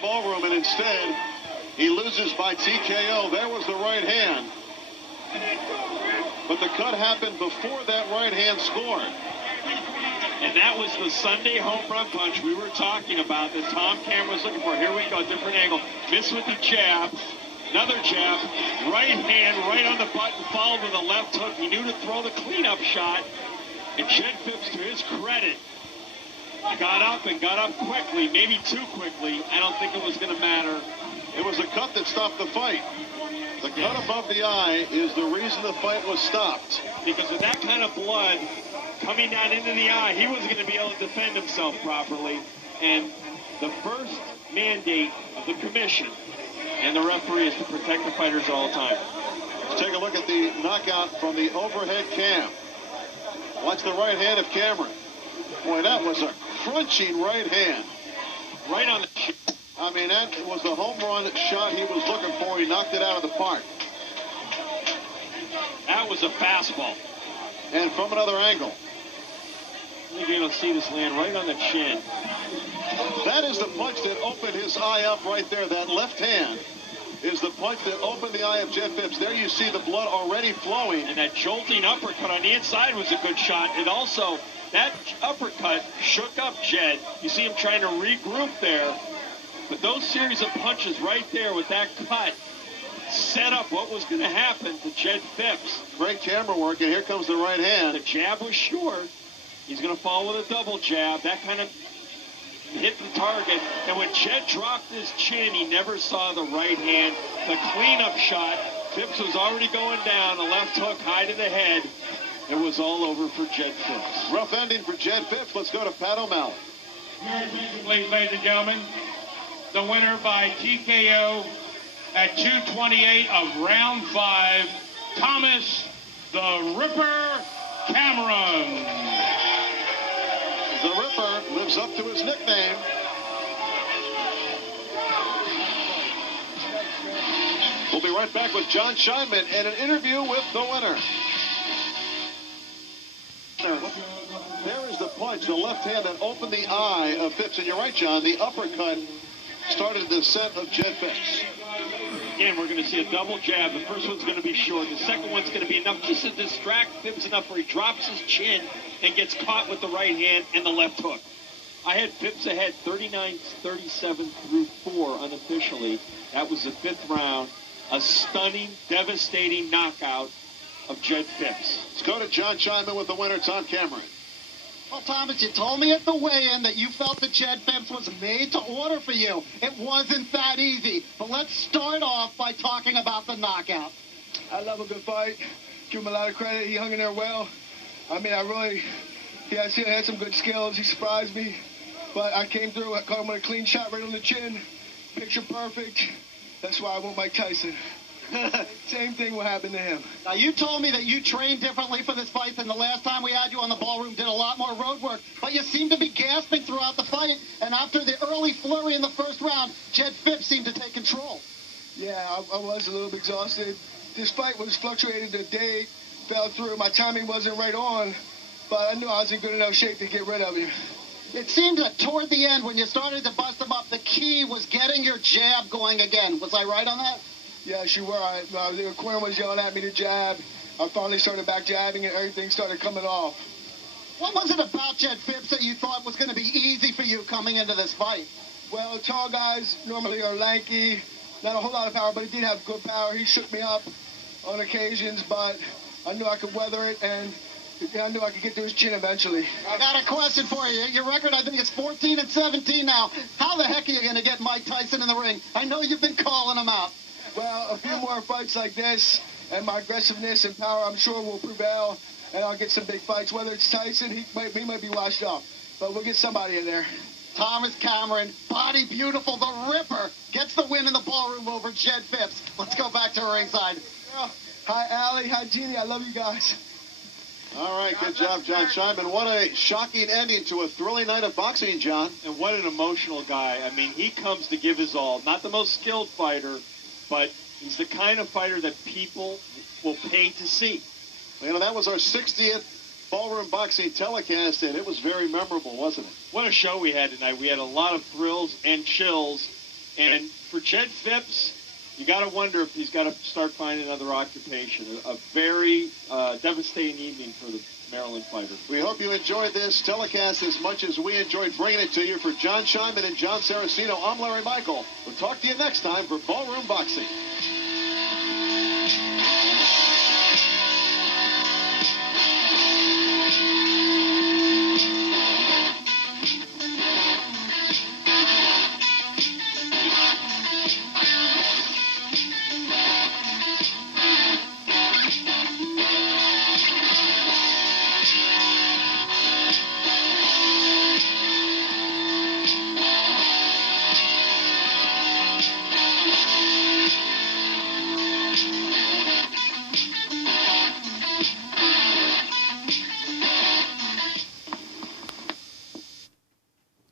ballroom, and instead he loses by TKO. There was the right hand. But the cut happened before that right hand scored. And that was the Sunday home run punch we were talking about that Tom Cameron was looking for. Here we go, different angle. Missed with the jab. Another jab. Right hand right on the button, followed with a left hook. He knew to throw the cleanup shot. And Jed Phipps, to his credit, got up and got up quickly, maybe too quickly. I don't think it was going to matter. It was a cut that stopped the fight. The cut above the eye is the reason the fight was stopped. Because with that kind of blood coming down into the eye, he wasn't going to be able to defend himself properly. And the first mandate of the commission and the referee is to protect the fighters at all times. Let's take a look at the knockout from the overhead cam. Watch the right hand of Cameron. Boy, that was a crunching right hand. Right on the chin. I mean, that was the home run shot he was looking for. He knocked it out of the park. That was a fastball. And from another angle. I think you're going to see this land right on the chin. That is the punch that opened his eye up right there. That left hand is the punch that opened the eye of Jed Phipps. There you see the blood already flowing. And that jolting uppercut on the inside was a good shot. And also, that uppercut shook up Jed. You see him trying to regroup there. But those series of punches right there with that cut set up what was going to happen to Jed Phipps. Great camera work, and here comes the right hand. The jab was short. He's going to follow with a double jab. That kind of hit the target. And when Jed dropped his chin, he never saw the right hand. The cleanup shot, Phipps was already going down. A left hook high to the head. It was all over for Jed Phipps. Rough ending for Jed Phipps. Let's go to Pat O'Malley. Please, ladies and gentlemen, the winner by TKO at 2:28 of round 5, Thomas the Ripper Cameron. The Ripper lives up to his nickname. We'll be right back with John Scheinman and an interview with the winner. There is the punch, the left hand that opened the eye of Phipps. And you're right, John, the uppercut started the descent of Jed Phipps. Again, we're going to see a double jab. The first one's going to be short. The second one's going to be enough just to distract Phipps enough where he drops his chin and gets caught with the right hand and the left hook. I had Phipps ahead 39-37 through 4 unofficially. That was the 5th round. A stunning, devastating knockout of Jed Phipps. Let's go to John Scheinman with the winner, Tom Cameron. Well, Thomas, you told me at the weigh-in that you felt that Jed Phipps was made to order for you. It wasn't that easy. But let's start off by talking about the knockout. I love a good fight. Give him a lot of credit. He hung in there well. I mean, he had some good skills. He surprised me. But I came through. I caught him with a clean shot right on the chin. Picture perfect. That's why I want Mike Tyson. Same thing will happen to him. Now, you told me that you trained differently for this fight than the last time we had you on the ballroom, did a lot more road work, but you seemed to be gasping throughout the fight, and after the early flurry in the first round, Jed Phipps seemed to take control. Yeah, I was a little bit exhausted. This fight was fluctuating. The day fell through. My timing wasn't right on, but I knew I was in good enough shape to get rid of him. It seemed that toward the end, when you started to bust him up, the key was getting your jab going again. Was I right on that? Yes, you were. The corner was yelling at me to jab. I finally started back jabbing, and everything started coming off. What was it about Jed Phipps that you thought was going to be easy for you coming into this fight? Well, tall guys normally are lanky, not a whole lot of power, but he did have good power. He shook me up on occasions, but I knew I could weather it, and I knew I could get to his chin eventually. I got a question for you. Your record, I think, is 14-17 now. How the heck are you going to get Mike Tyson in the ring? I know you've been calling him out. Well, a few more fights like this, and my aggressiveness and power, I'm sure, will prevail, and I'll get some big fights. Whether it's Tyson, he might be washed up, but we'll get somebody in there. Thomas Cameron, body beautiful, the Ripper, gets the win in the ballroom over Jed Phipps. Let's go back to ringside. Hi, Allie. Hi, Jeannie. I love you guys. All right, good job, John Scheinman. What a shocking ending to a thrilling night of boxing, John. And what an emotional guy. I mean, he comes to give his all. Not the most skilled fighter, but he's the kind of fighter that people will pay to see. You know, that was our 60th ballroom boxing telecast, and it was very memorable, wasn't it? What a show we had tonight. We had a lot of thrills and chills. And for Jed Phipps, you got to wonder if he's got to start finding another occupation. A very devastating evening for the Maryland fighter. We hope you enjoyed this telecast as much as we enjoyed bringing it to you. For John Scheinman and John Saraceno, I'm Larry Michael. We'll talk to you next time for Ballroom Boxing.